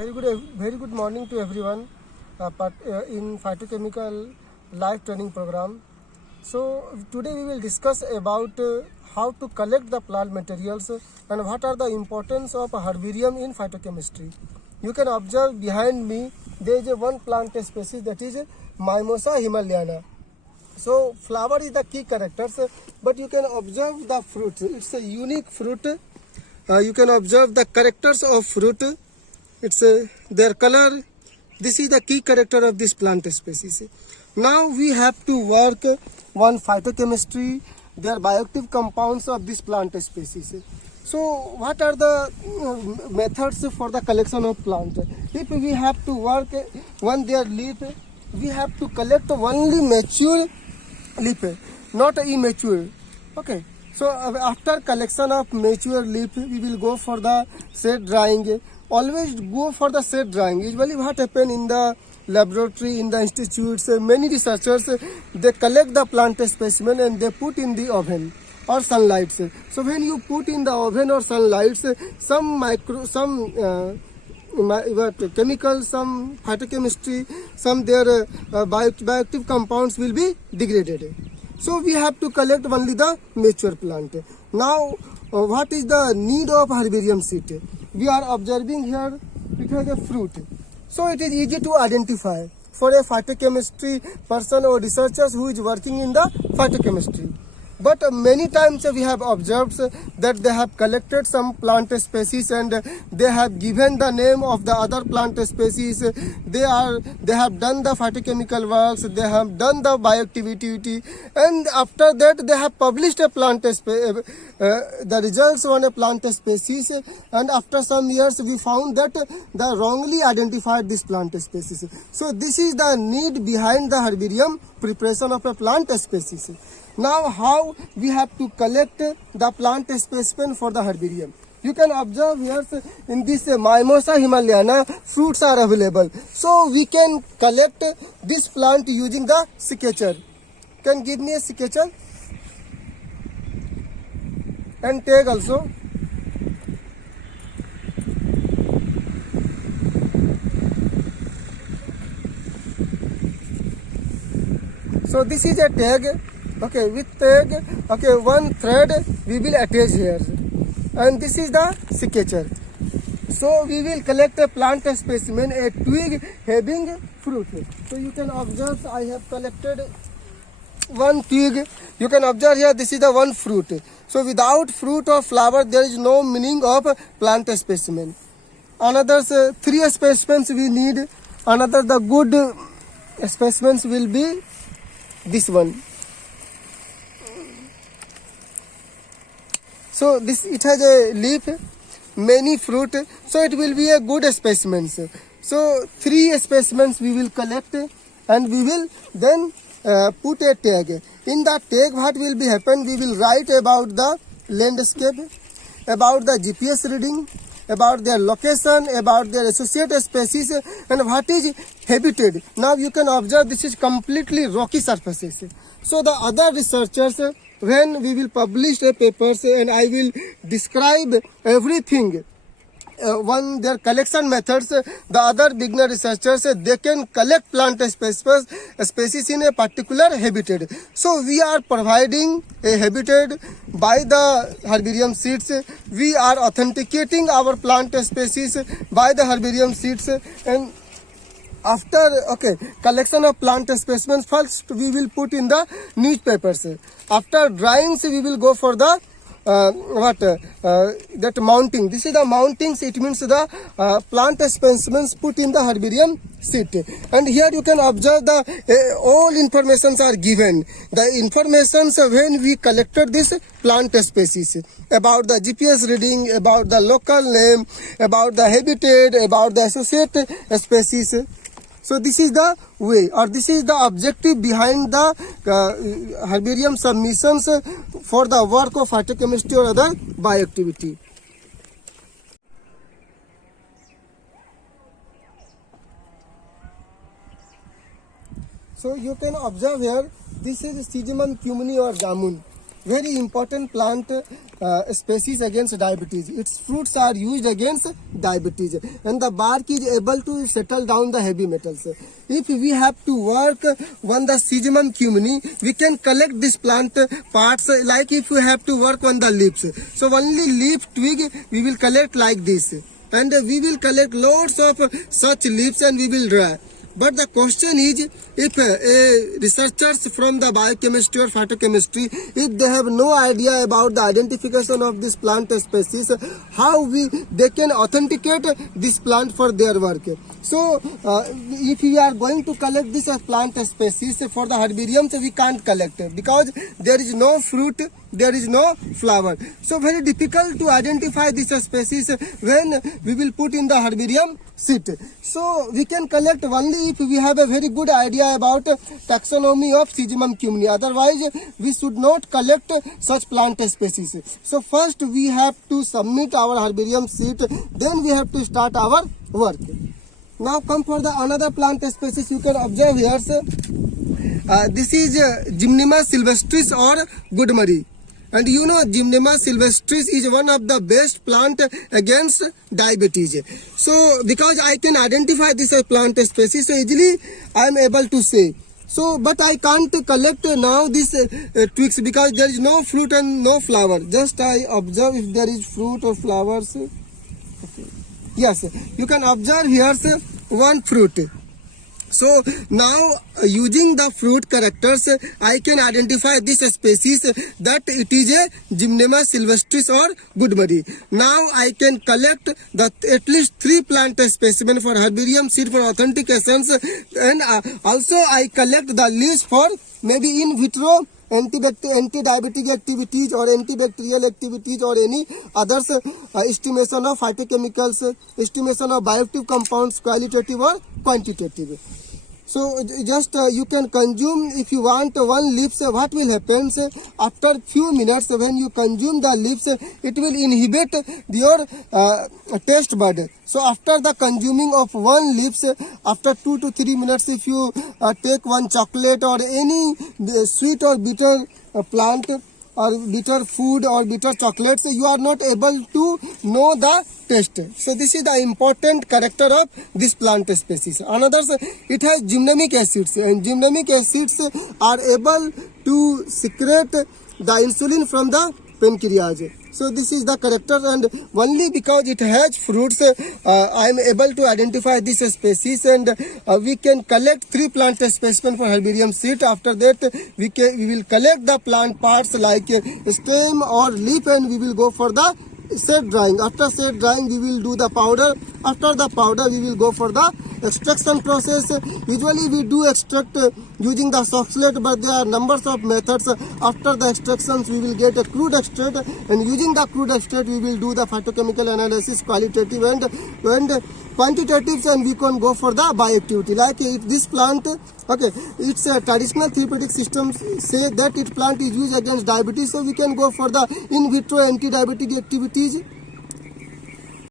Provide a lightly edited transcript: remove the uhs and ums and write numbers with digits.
Very good morning to everyone in phytochemical life training program. So today we will discuss about how to collect the plant materials and what are the importance of herbarium in phytochemistry. You can observe behind me there is one plant species, that is Mimosa himalayana. So flower is the key characters, but you can observe the fruit. It's a unique fruit. You can observe the characters of fruit. It's their color. This is the key character of this plant species. Now we have to work on phytochemistry, their bioactive compounds of this plant species. So what are the methods for the collection of plant? If we have to work on their leaf, we have to collect only mature leaf, not immature. Okay. So after collection of mature leaf, we will go for the set drying. Always go for the set drying. Usually what happen in the laboratory, in the institutes, many researchers, they collect the plant specimen and they put in the oven or sunlight. So when you put in the oven or sunlight, some chemicals, some phytochemistry, some their bioactive compounds will be degraded. So we have to collect only the mature plant. Now what is the need of herbarium seed? We are observing here it has a fruit. So it is easy to identify for a phytochemistry person or researchers who is working in the phytochemistry. But many times we have observed that they have collected some plant species and they have given the name of the other plant species. They have done the phytochemical works, they have done the bioactivity, and after that they have published a plant the results on a plant species, and after some years we found that they wrongly identified this plant species. So this is the need behind the herbarium preparation of a plant species. Now how we have to collect the plant specimen for the herbarium? You can observe here in this Mimosa himalayana fruits are available. So we can collect this plant using the secateur. Can give me a secateur and tag also. So this is a tag. Okay, with tag, okay, one thread we will attach here, and this is the secateur. So we will collect a plant specimen, a twig having fruit. So you can observe I have collected one twig. You can observe here this is the one fruit. So without fruit or flower there is no meaning of plant specimen. Another three specimens we need. Another the good specimens will be this one. So this it has a leaf, many fruit, so it will be a good specimens. So three specimens we will collect and we will then put a tag. In that tag what will be happen, we will write about the landscape, about the GPS reading, about their location, about their associated species, and what is habitat. Now you can observe this is completely rocky surfaces. So the other researchers, when we will publish the papers and I will describe everything, their collection methods, the other beginner researchers, they can collect plant species in a particular habitat. So we are providing a habitat by the herbarium seeds. We are authenticating our plant species by the herbarium seeds, and after collection of plant specimens, first we will put in the newspapers. After dryings we will go for the that mounting. This is the mountings. It means the plant specimens put in the herbarium sheet. And here you can observe the all informations are given. The informations when we collected this plant species, about the GPS reading, about the local name, about the habitat, about the associated species. So this is the way, or this is the objective behind the herbarium submissions for the work of phytochemistry or other bioactivity. So you can observe here, this is Syzygium cumini or jamun. Very important plant species against diabetes. Its fruits are used against diabetes, and the bark is able to settle down the heavy metals. If we have to work on the Syzygium cumini, we can collect this plant parts like if we have to work on the leaves. So only leaf twig we will collect like this, and we will collect lots of such leaves and we will dry. But the question is, if researchers from the biochemistry or phytochemistry, if they have no idea about the identification of this plant species, how they can authenticate this plant for their work. So if we are going to collect this plant species for the herbariums, we can't collect it because there is no fruit, there is no flower. So very difficult to identify this species when we will put in the herbarium seed. So we can collect only if we have a very good idea about taxonomy of Syzygium cumini. Otherwise, we should not collect such plant species. So first we have to submit our herbarium seed, then we have to start our work. Now come for the another plant species. You can observe here. This is Gymnema sylvestris or Goodmary. And you know, Gymnema sylvestris is one of the best plant against diabetes. So because I can identify this plant species, so easily I am able to say. So but I can't collect now this twigs because there is no fruit and no flower. Just I observe if there is fruit or flowers. Okay. Yes, you can observe here one fruit. So now using the fruit characters, I can identify this species that it is a Gymnema sylvestris or Goodmary. Now I can collect at least 3 plant specimen for herbarium seed for authentications, and also I collect the leaves for maybe in vitro anti-diabetic activities or antibacterial activities or any others, estimation of phytochemicals, estimation of bioactive compounds, qualitative or quantitative. So just you can consume if you want one leaves. What will happen after few minutes when you consume the leaves, it will inhibit your taste bud. So after the consuming of one leaves, after 2 to 3 minutes, if you take one chocolate or any sweet or bitter plant or bitter food or bitter chocolates, you are not able to know the taste. So this is the important character of this plant species. Another, it has gymnamic acids, and gymnamic acids are able to secrete the insulin from the pancreas. So this is the character, and only because it has fruits, I am able to identify this species, and we can collect 3 plant specimen for herbarium seed. After that, we will collect the plant parts like stem or leaf, and we will go for the set drying. After set drying, we will do the powder. After the powder, we will go for the extraction process. Usually we do extract using the Soxhlet, but there are numbers of methods. After the extractions, we will get a crude extract, and using the crude extract, we will do the phytochemical analysis, qualitative and quantitative, and we can go for the bioactivity. Like this plant, okay, it's a traditional therapeutic system say that it plant is used against diabetes, so we can go for the in vitro anti-diabetic activities.